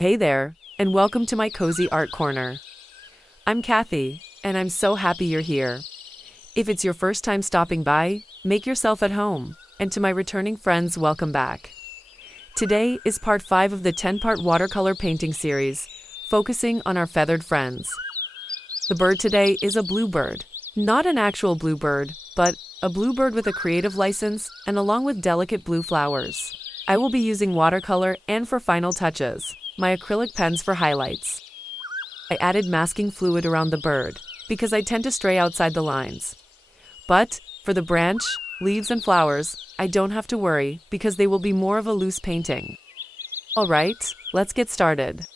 Hey there, and welcome to my cozy art corner. I'm Kathy, and I'm so happy you're here. If it's your first time stopping by, make yourself at home, and to my returning friends, welcome back. Today is part 5 of the 10-part watercolor painting series, focusing on our feathered friends. The bird today is a bluebird. Not an actual bluebird, but a bluebird with a creative license and along with delicate blue flowers. I will be using watercolor and for final touches, my acrylic pens for highlights. I added masking fluid around the bird because I tend to stray outside the lines. But for the branch, leaves and flowers, I don't have to worry because they will be more of a loose painting. Alright, let's get started.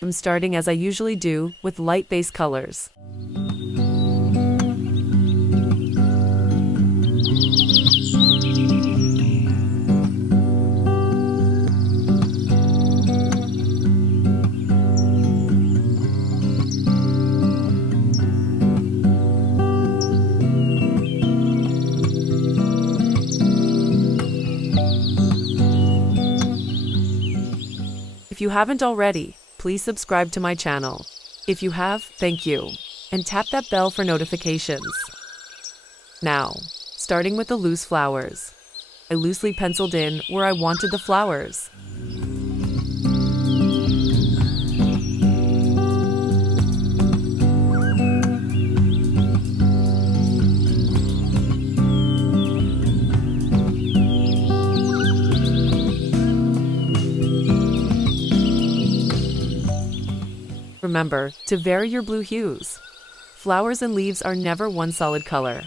I'm starting as I usually do with light base colors. If you haven't already, please subscribe to my channel. If you have, thank you. And tap that bell for notifications. Now, starting with the loose flowers. I loosely penciled in where I wanted the flowers. Remember to vary your blue hues. Flowers and leaves are never one solid color.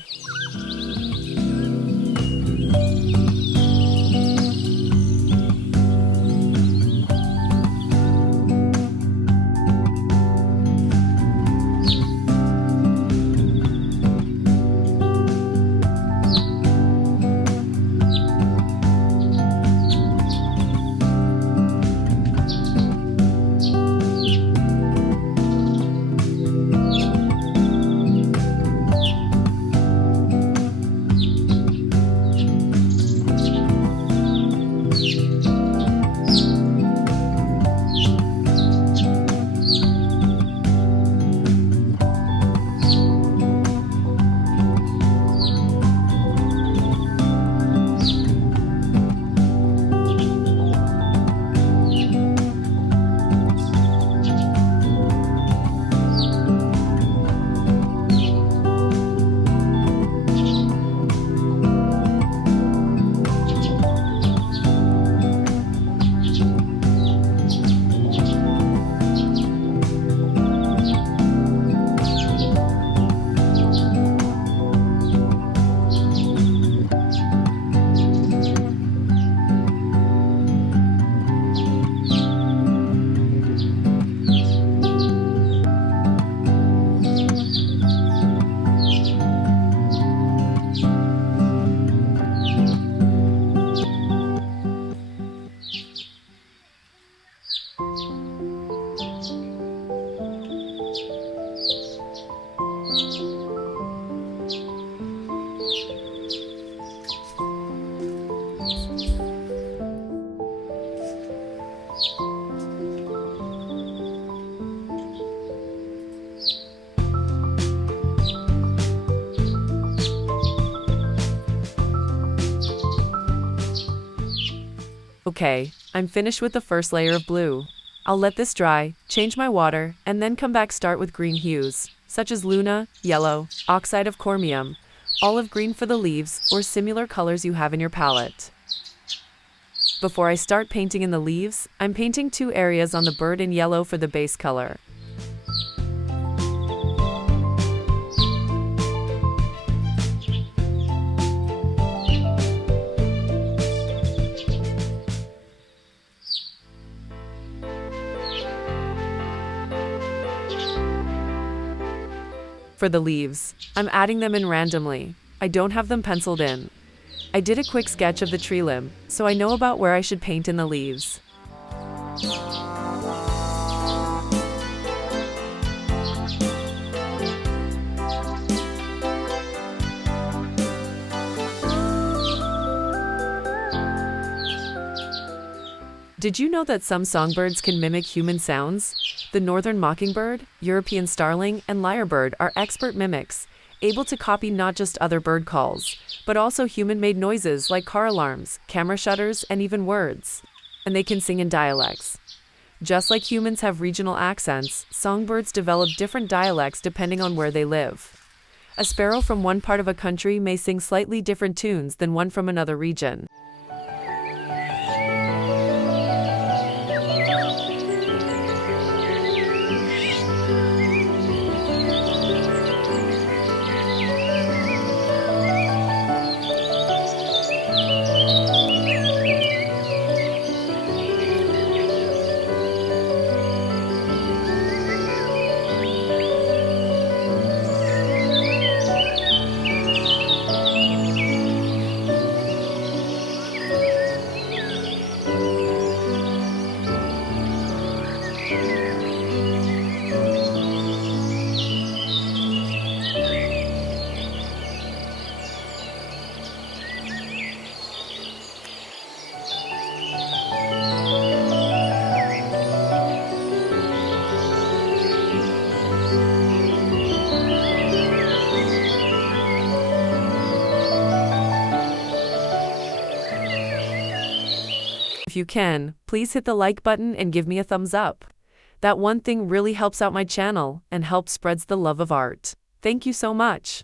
Okay, I'm finished with the first layer of blue. I'll let this dry, change my water, and then come back start with green hues, such as Luna, yellow, oxide of chromium, olive green for the leaves, or similar colors you have in your palette. Before I start painting in the leaves, I'm painting 2 areas on the bird in yellow for the base color. For the leaves, I'm adding them in randomly. I don't have them penciled in. I did a quick sketch of the tree limb, so I know about where I should paint in the leaves. Did you know that some songbirds can mimic human sounds? The northern mockingbird, European starling, and lyrebird are expert mimics, able to copy not just other bird calls, but also human-made noises like car alarms, camera shutters, and even words. And they can sing in dialects. Just like humans have regional accents, songbirds develop different dialects depending on where they live. A sparrow from one part of a country may sing slightly different tunes than one from another region. If you can, please hit the like button and give me a thumbs up. That one thing really helps out my channel and helps spreads the love of art. Thank you so much.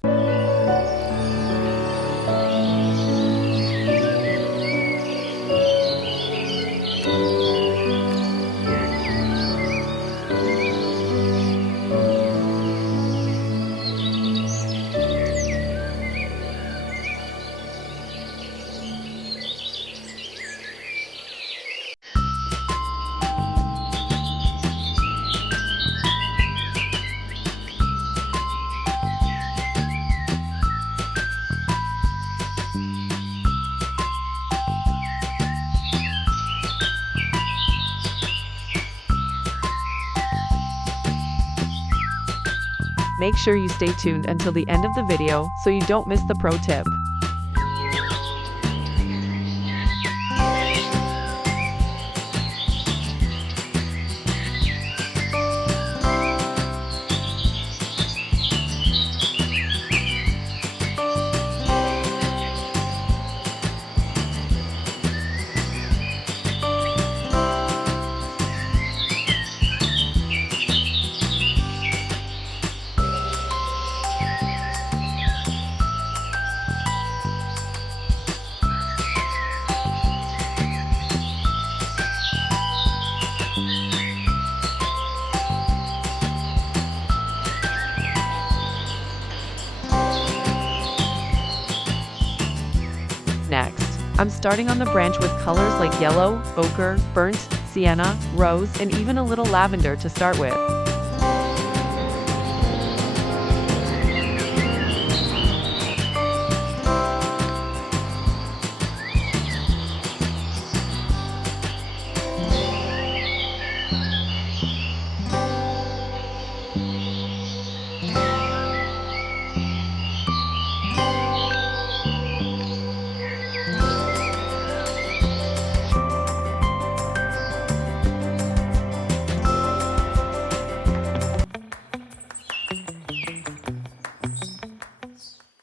Make sure you stay tuned until the end of the video so you don't miss the pro tip. Next, I'm starting on the branch with colors like yellow, ochre, burnt, sienna, rose, and even a little lavender to start with.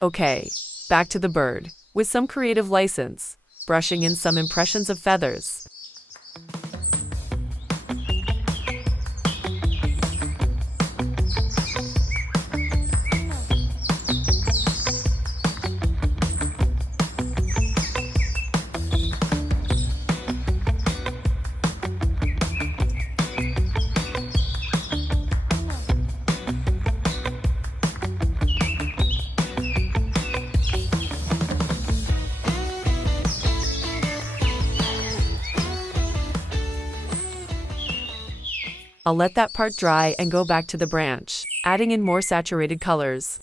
Okay, back to the bird, with some creative license, brushing in some impressions of feathers. I'll let that part dry and go back to the branch, adding in more saturated colors.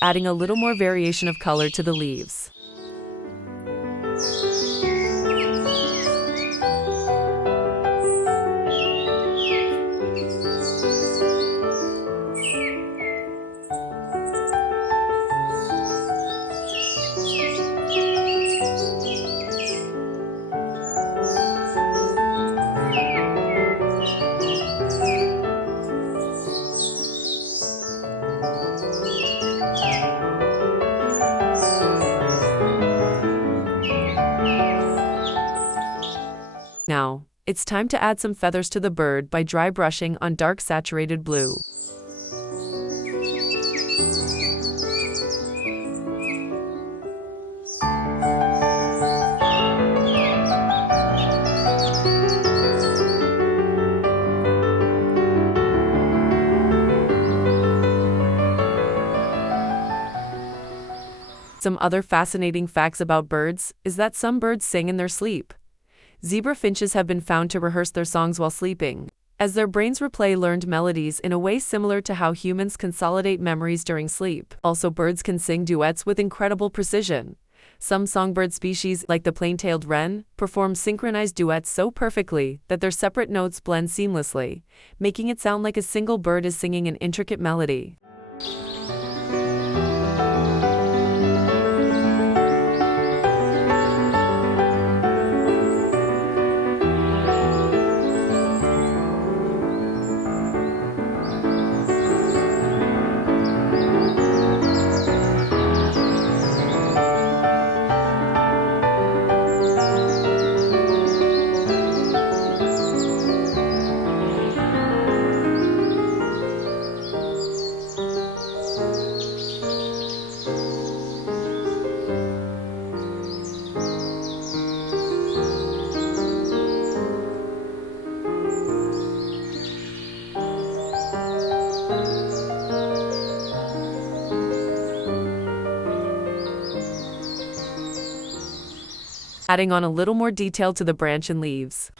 adding a little more variation of color to the leaves. Now, it's time to add some feathers to the bird by dry brushing on dark saturated blue. Some other fascinating facts about birds is that some birds sing in their sleep. Zebra finches have been found to rehearse their songs while sleeping, as their brains replay learned melodies in a way similar to how humans consolidate memories during sleep. Also, birds can sing duets with incredible precision. Some songbird species, like the plain-tailed wren, perform synchronized duets so perfectly that their separate notes blend seamlessly, making it sound like a single bird is singing an intricate melody. Adding on a little more detail to the branch and leaves.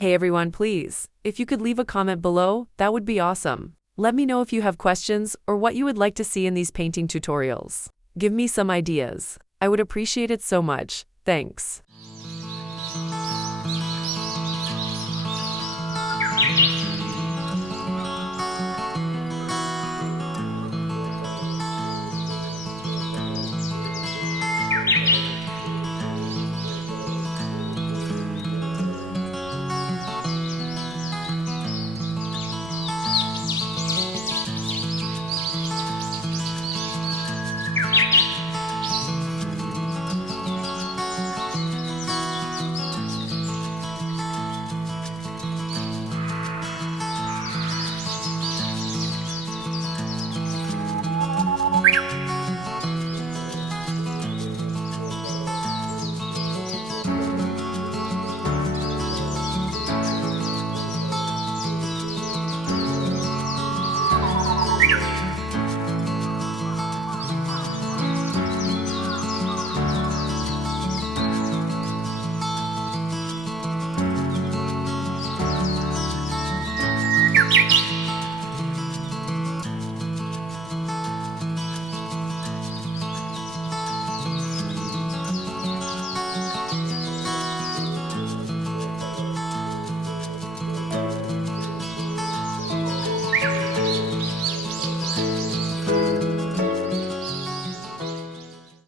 Hey everyone, please, if you could leave a comment below, that would be awesome. Let me know if you have questions or what you would like to see in these painting tutorials. Give me some ideas. I would appreciate it so much. Thanks.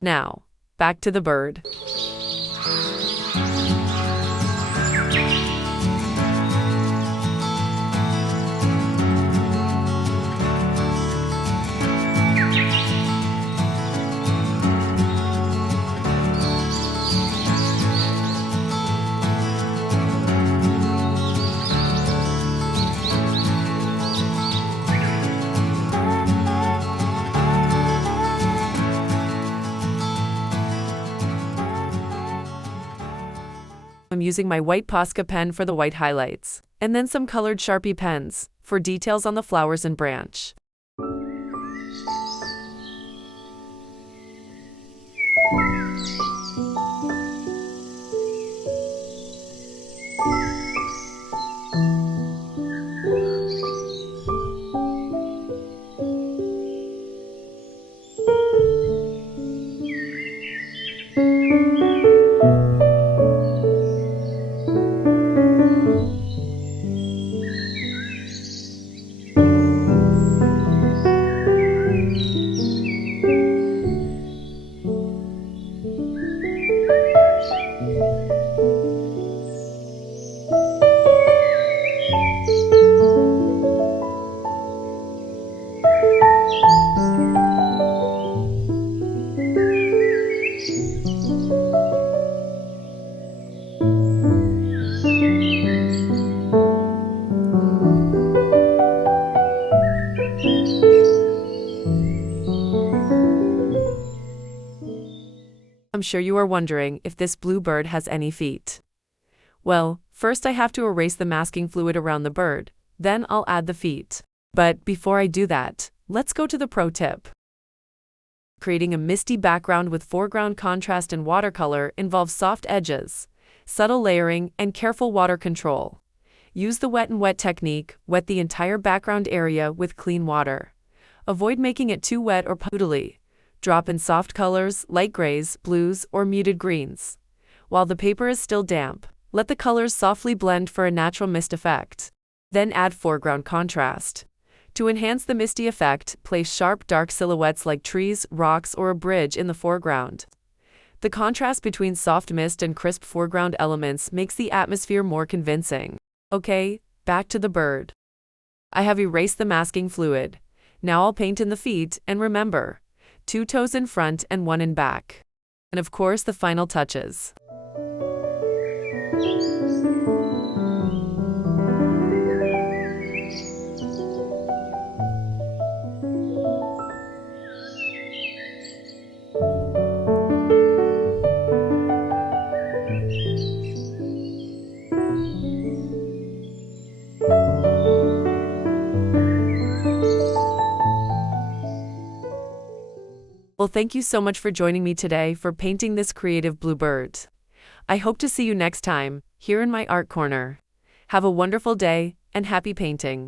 Now, back to the bird. I'm using my white Posca pen for the white highlights, and then some colored Sharpie pens for details on the flowers and branch. I'm sure you are wondering if this blue bird has any feet. Well, first I have to erase the masking fluid around the bird, then I'll add the feet. But before I do that, let's go to the pro tip. Creating a misty background with foreground contrast and watercolor involves soft edges, subtle layering, and careful water control. Use the wet and wet technique, wet the entire background area with clean water. Avoid making it too wet or poodly. Drop in soft colors, light grays, blues, or muted greens. While the paper is still damp, let the colors softly blend for a natural mist effect. Then add foreground contrast. To enhance the misty effect, place sharp, dark silhouettes like trees, rocks, or a bridge in the foreground. The contrast between soft mist and crisp foreground elements makes the atmosphere more convincing. Okay, back to the bird. I have erased the masking fluid. Now I'll paint in the feet, and remember, 2 toes in front and 1 in back. And of course, the final touches. Well, thank you so much for joining me today for painting this creative blue bird. I hope to see you next time, here in my art corner. Have a wonderful day, and happy painting.